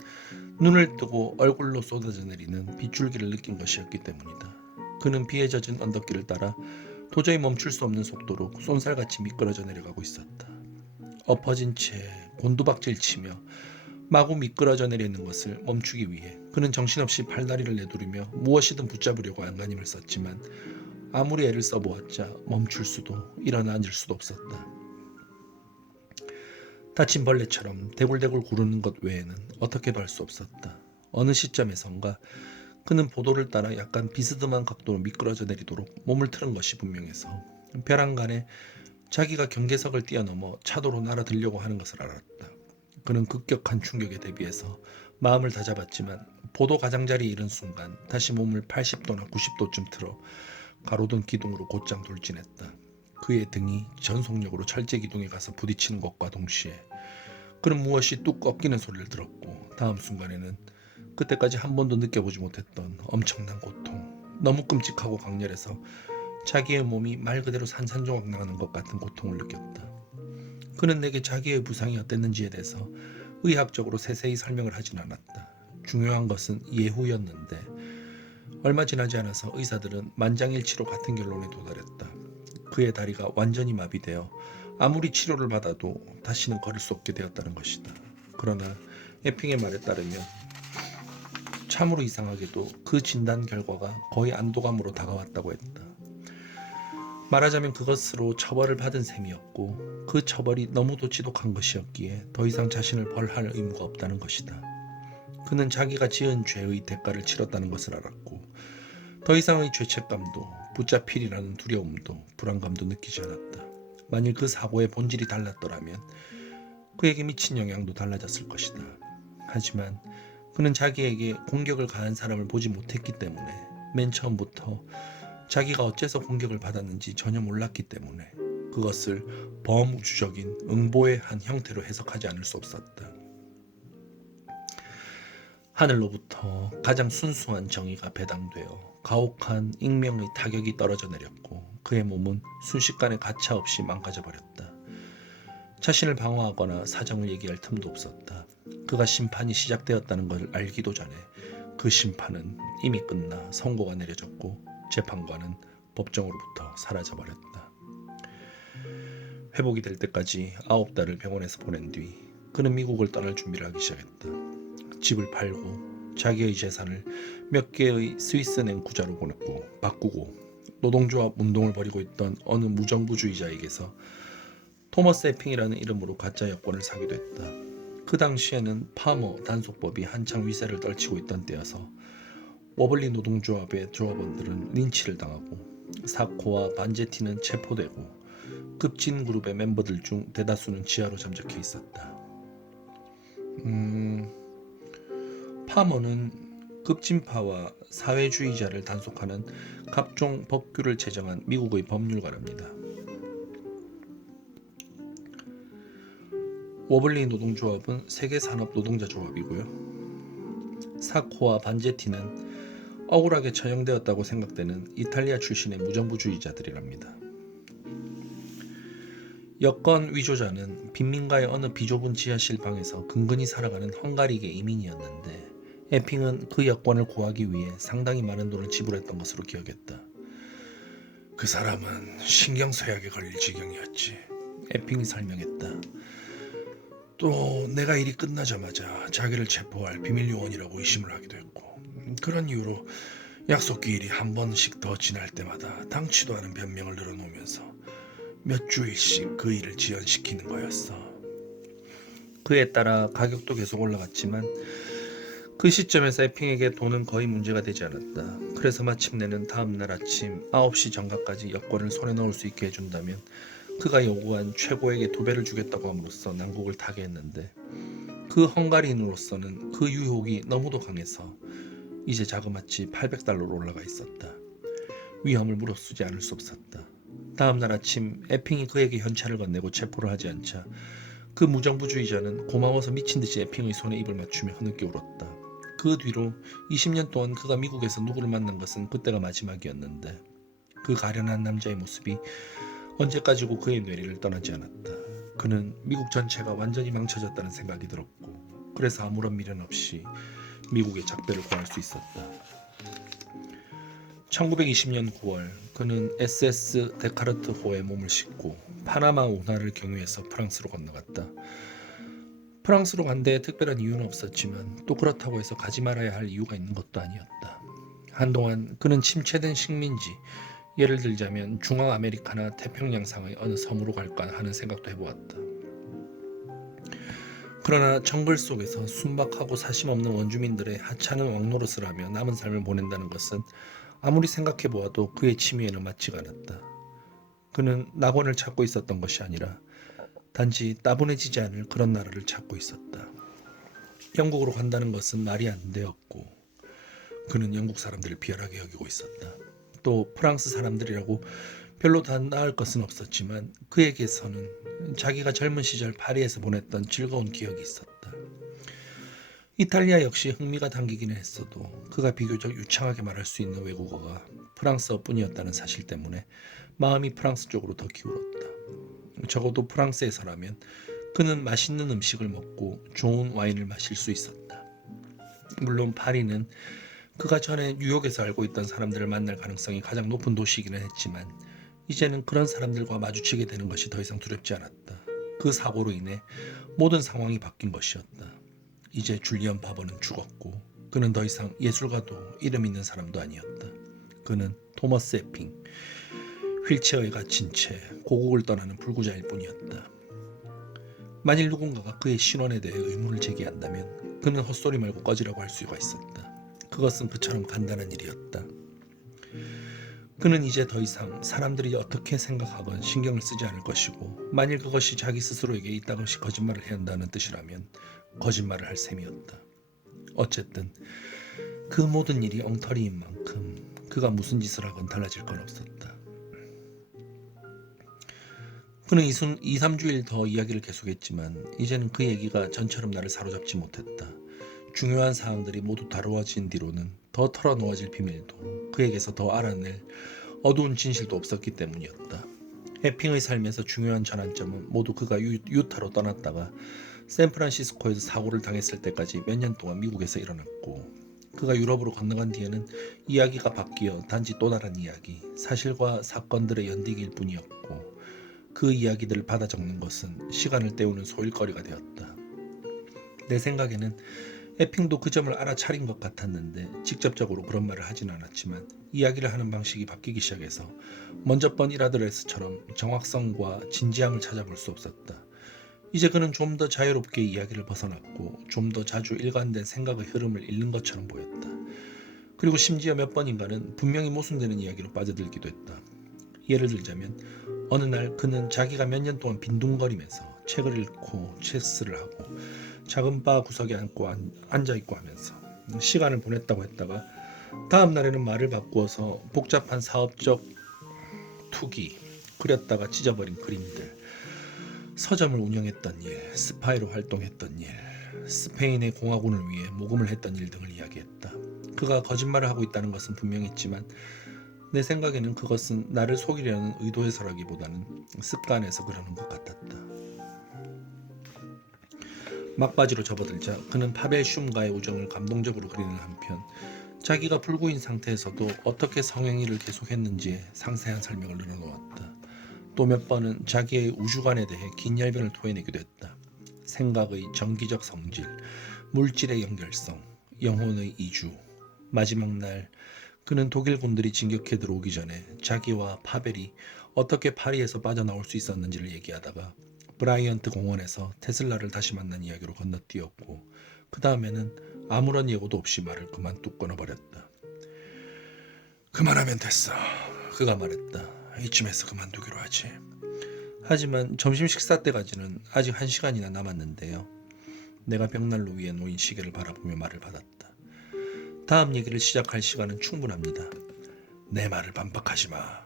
눈을 뜨고 얼굴로 쏟아져 내리는 빗줄기를 느낀 것이었기 때문이다. 그는 비에 젖은 언덕길을 따라 도저히 멈출 수 없는 속도로 쏜살같이 미끄러져 내려가고 있었다. 엎어진 채 곤두박질 치며 마구 미끄러져 내리는 것을 멈추기 위해 그는 정신없이 팔다리를 내두르며 무엇이든 붙잡으려고 안간힘을 썼지만 아무리 애를 써보았자 멈출 수도 일어나 앉을 수도 없었다. 다친 벌레처럼 대굴대굴 구르는 것 외에는 어떻게도 할 수 없었다. 어느 시점에선가 그는 보도를 따라 약간 비스듬한 각도로 미끄러져 내리도록 몸을 틀은 것이 분명해서 벼랑간에 자기가 경계석을 뛰어넘어 차도로 날아들려고 하는 것을 알았다. 그는 급격한 충격에 대비해서 마음을 다잡았지만 보도 가장자리에 이른 순간 다시 몸을 80도나 90도쯤 틀어 가로등 기둥으로 곧장 돌진했다. 그의 등이 전속력으로 철제 기둥에 가서 부딪히는 것과 동시에 그는 무엇이 뚝 꺾이는 소리를 들었고 다음 순간에는 그때까지 한 번도 느껴보지 못했던 엄청난 고통, 너무 끔찍하고 강렬해서 자기의 몸이 말 그대로 산산조각 나는 것 같은 고통을 느꼈다. 그는 내게 자기의 부상이 어땠는지에 대해서 의학적으로 세세히 설명을 하진 않았다. 중요한 것은 예후였는데 얼마 지나지 않아서 의사들은 만장일치로 같은 결론에 도달했다. 그의 다리가 완전히 마비되어 아무리 치료를 받아도 다시는 걸을 수 없게 되었다는 것이다. 그러나 에핑의 말에 따르면 참으로 이상하게도 그 진단 결과가 거의 안도감으로 다가왔다고 했다. 말하자면 그것으로 처벌을 받은 셈이었고 그 처벌이 너무도 지독한 것이었기에 더 이상 자신을 벌할 의무가 없다는 것이다. 그는 자기가 지은 죄의 대가를 치렀다는 것을 알았고 더 이상의 죄책감도 붙잡힐이라는 두려움도 불안감도 느끼지 않았다. 만일 그 사고의 본질이 달랐더라면 그에게 미친 영향도 달라졌을 것이다. 하지만 그는 자기에게 공격을 가한 사람을 보지 못했기 때문에 맨 처음부터 자기가 어째서 공격을 받았는지 전혀 몰랐기 때문에 그것을 범우주적인 응보의 한 형태로 해석하지 않을 수 없었다. 하늘로부터 가장 순수한 정의가 배당되어 가혹한 익명의 타격이 떨어져 내렸고 그의 몸은 순식간에 가차없이 망가져버렸다. 자신을 방어하거나 사정을 얘기할 틈도 없었다. 그가 심판이 시작되었다는 것을 알기도 전에 그 심판은 이미 끝나 선고가 내려졌고 재판관은 법정으로부터 사라져버렸다. 회복이 될 때까지 9달을 병원에서 보낸 뒤 그는 미국을 떠날 준비를 하기 시작했다. 집을 팔고 자기의 재산을 몇 개의 스위스은행 구자로 바꾸고 노동조합 운동을 벌이고 있던 어느 무정부주의자에게서 토머스 에핑이라는 이름으로 가짜 여권을 사기도 했다. 그 당시에는 파머 단속법이 한창 위세를 떨치고 있던 때여서 워블리 노동조합의 조합원들은 린치를 당하고 사코와 반제티는 체포되고 급진 그룹의 멤버들 중 대다수는 지하로 잠적해 있었다. 파머는 급진파와 사회주의자를 단속하는 각종 법규를 제정한 미국의 법률가랍니다. 워블리 노동조합은 세계산업노동자조합이고요. 사코와 반제티는 억울하게 처형되었다고 생각되는 이탈리아 출신의 무정부주의자들이랍니다. 여권 위조자는 빈민가의 어느 비좁은 지하실 방에서 근근히 살아가는 헝가리계 이민이었는데 에핑은 그 여권을 구하기 위해 상당히 많은 돈을 지불했던 것으로 기억했다. 그 사람은 신경쇠약에 걸릴 지경이었지. 에핑이 설명했다. 또 내가 일이 끝나자마자 자기를 체포할 비밀요원이라고 의심을 하기도 했고 그런 이유로 약속기일이 한 번씩 더 지날 때마다 당치도 않은 변명을 늘어놓으면서 몇 주일씩 그 일을 지연시키는 거였어. 그에 따라 가격도 계속 올라갔지만 그 시점에서 에핑에게 돈은 거의 문제가 되지 않았다. 그래서 마침내는 다음날 아침 9시 정각까지 여권을 손에 넣을 수 있게 해준다면 그가 요구한 최고액의 2배를 주겠다고 함으로써 난국을 타게 했는데, 그 헝가리인으로서는 그 유혹이 너무도 강해서 이제 자그마치 800달러로 올라가 있었다. 위험을 무릅쓰지 않을 수 없었다. 다음날 아침 에핑이 그에게 현찰을 건네고 체포를 하지 않자 그 무정부주의자는 고마워서 미친듯이 에핑의 손에 입을 맞추며 흐느껴 울었다. 그 뒤로 20년 동안 그가 미국에서 누구를 만난 것은 그때가 마지막이었는데, 그 가련한 남자의 모습이 언제까지고 그의 뇌리를 떠나지 않았다. 그는 미국 전체가 완전히 망쳐졌다는 생각이 들었고, 그래서 아무런 미련 없이 미국의 작별을 구할 수 있었다. 1920년 9월 그는 SS 데카르트호에 몸을 싣고 파나마 운하를 경유해서 프랑스로 건너갔다. 프랑스로 간 데에 특별한 이유는 없었지만 또 그렇다고 해서 가지 말아야 할 이유가 있는 것도 아니었다. 한동안 그는 침체된 식민지, 예를 들자면 중앙아메리카나 태평양상의 어느 섬으로 갈까 하는 생각도 해보았다. 그러나 정글 속에서 순박하고 사심 없는 원주민들의 하찮은 왕노릇을 하며 남은 삶을 보낸다는 것은 아무리 생각해보아도 그의 취미에는 맞지가 않았다. 그는 낙원을 찾고 있었던 것이 아니라 단지 따분해지지 않을 그런 나라를 찾고 있었다. 영국으로 간다는 것은 말이 안 되었고, 그는 영국 사람들을 비열하게 여기고 있었다. 또 프랑스 사람들이라고 별로 다 나을 것은 없었지만 그에게서는 자기가 젊은 시절 파리에서 보냈던 즐거운 기억이 있었다. 이탈리아 역시 흥미가 당기기는 했어도 그가 비교적 유창하게 말할 수 있는 외국어가 프랑스어뿐이었다는 사실 때문에 마음이 프랑스 쪽으로 더 기울었다. 적어도 프랑스에서라면 그는 맛있는 음식을 먹고 좋은 와인을 마실 수 있었다. 물론 파리는 그가 전에 뉴욕에서 알고 있던 사람들을 만날 가능성이 가장 높은 도시이기는 했지만 이제는 그런 사람들과 마주치게 되는 것이 더 이상 두렵지 않았다. 그 사고로 인해 모든 상황이 바뀐 것이었다. 이제 줄리언 바버는 죽었고 그는 더 이상 예술가도 이름 있는 사람도 아니었다. 그는 토머스 에핑, 휠체어에 갇힌 채 고국을 떠나는 불구자일 뿐이었다. 만일 누군가가 그의 신원에 대해 의문을 제기한다면 그는 헛소리 말고 꺼지라고 할 수가 있었다. 그것은 그처럼 간단한 일이었다. 그는 이제 더 이상 사람들이 어떻게 생각하건 신경을 쓰지 않을 것이고, 만일 그것이 자기 스스로에게 이따금씩 거짓말을 해야 한다는 뜻이라면 거짓말을 할 셈이었다. 어쨌든 그 모든 일이 엉터리인 만큼 그가 무슨 짓을 하건 달라질 건 없었다. 그는 2, 3주일 더 이야기를 계속했지만 이제는 그 얘기가 전처럼 나를 사로잡지 못했다. 중요한 사항들이 모두 다루어진 뒤로는 더 털어놓아질 비밀도, 그에게서 더 알아낼 어두운 진실도 없었기 때문이었다. 에핑의 삶에서 중요한 전환점은 모두 그가 유타로 떠났다가 샌프란시스코에서 사고를 당했을 때까지 몇 년 동안 미국에서 일어났고, 그가 유럽으로 건너간 뒤에는 이야기가 바뀌어 단지 또 다른 이야기, 사실과 사건들의 연디기일 뿐이었고, 그 이야기들을 받아 적는 것은 시간을 때우는 소일거리가 되었다. 내 생각에는 에핑도 그 점을 알아차린 것 같았는데 직접적으로 그런 말을 하진 않았지만 이야기를 하는 방식이 바뀌기 시작해서 먼저 번 이라드레스처럼 정확성과 진지함을 찾아볼 수 없었다. 이제 그는 좀 더 자유롭게 이야기를 벗어났고 좀 더 자주 일관된 생각의 흐름을 잃는 것처럼 보였다. 그리고 심지어 몇 번인가는 분명히 모순되는 이야기로 빠져들기도 했다. 예를 들자면 어느 날 그는 자기가 몇 년 동안 빈둥거리면서 책을 읽고 체스를 하고 작은 바 구석에 앉아있고 하면서 시간을 보냈다고 했다가 다음 날에는 말을 바꾸어서 복잡한 사업적 투기, 그렸다가 찢어버린 그림들, 서점을 운영했던 일, 스파이로 활동했던 일, 스페인의 공화군을 위해 모금을 했던 일 등을 이야기했다. 그가 거짓말을 하고 있다는 것은 분명했지만 내 생각에는 그것은 나를 속이려는 의도에서라기보다는 습관에서 그러는 것 같았다. 막바지로 접어들자 그는 파벨 슘과의 우정을 감동적으로 그리는 한편 자기가 불구인 상태에서도 어떻게 성행위를 계속했는지에 상세한 설명을 늘어놓았다. 또 몇 번은 자기의 우주관에 대해 긴 열변을 토해내기도 했다. 생각의 정기적 성질, 물질의 연결성, 영혼의 이주, 마지막 날 그는 독일군들이 진격해 들어오기 전에 자기와 파벨이 어떻게 파리에서 빠져나올 수 있었는지를 얘기하다가 브라이언트 공원에서 테슬라를 다시 만난 이야기로 건너뛰었고 그 다음에는 아무런 예고도 없이 말을 그만 뚝 끊어버렸다. 그만하면 됐어. 그가 말했다. 이쯤에서 그만두기로 하지. 하지만 점심 식사 때까지는 아직 1시간이나 남았는데요. 내가 벽난로 위에 놓인 시계를 바라보며 말을 받았다. 다음 얘기를 시작할 시간은 충분합니다. 내 말을 반박하지 마.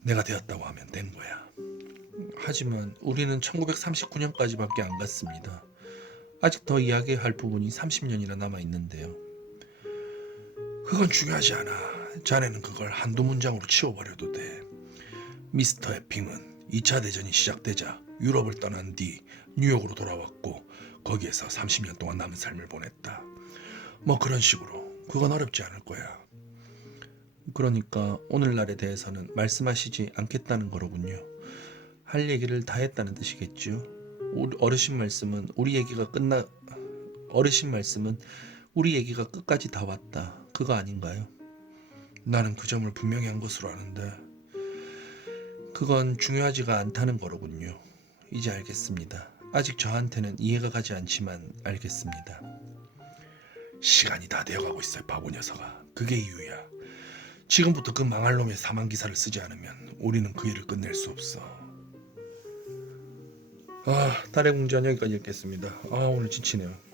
내가 되었다고 하면 된 거야. 하지만 우리는 1939년까지밖에 안 갔습니다. 아직 더 이야기할 부분이 30년이나 남아 있는데요. 그건 중요하지 않아. 자네는 그걸 한두 문장으로 치워버려도 돼. 미스터 에핑은 2차 대전이 시작되자 유럽을 떠난 뒤 뉴욕으로 돌아왔고 거기에서 30년 동안 남은 삶을 보냈다. 뭐 그런 식으로. 그건 어렵지 않을 거야. 그러니까 오늘날에 대해서는 말씀하시지 않겠다는 거로군요. 할 얘기를 다 했다는 뜻이겠죠. 어르신 말씀은 우리 얘기가 끝까지 다 왔다. 그거 아닌가요? 나는 그 점을 분명히 한 것으로 아는데 그건 중요하지가 않다는 거로군요. 이제 알겠습니다. 아직 저한테는 이해가 가지 않지만 알겠습니다. 시간이 다 되어가고 있어요, 바보 녀석아. 그게 이유야. 지금부터 그 망할 놈의 사망 기사를 쓰지 않으면 우리는 그 일을 끝낼 수 없어. 달의 궁전 여기까지 읽겠습니다. 오늘 지치네요.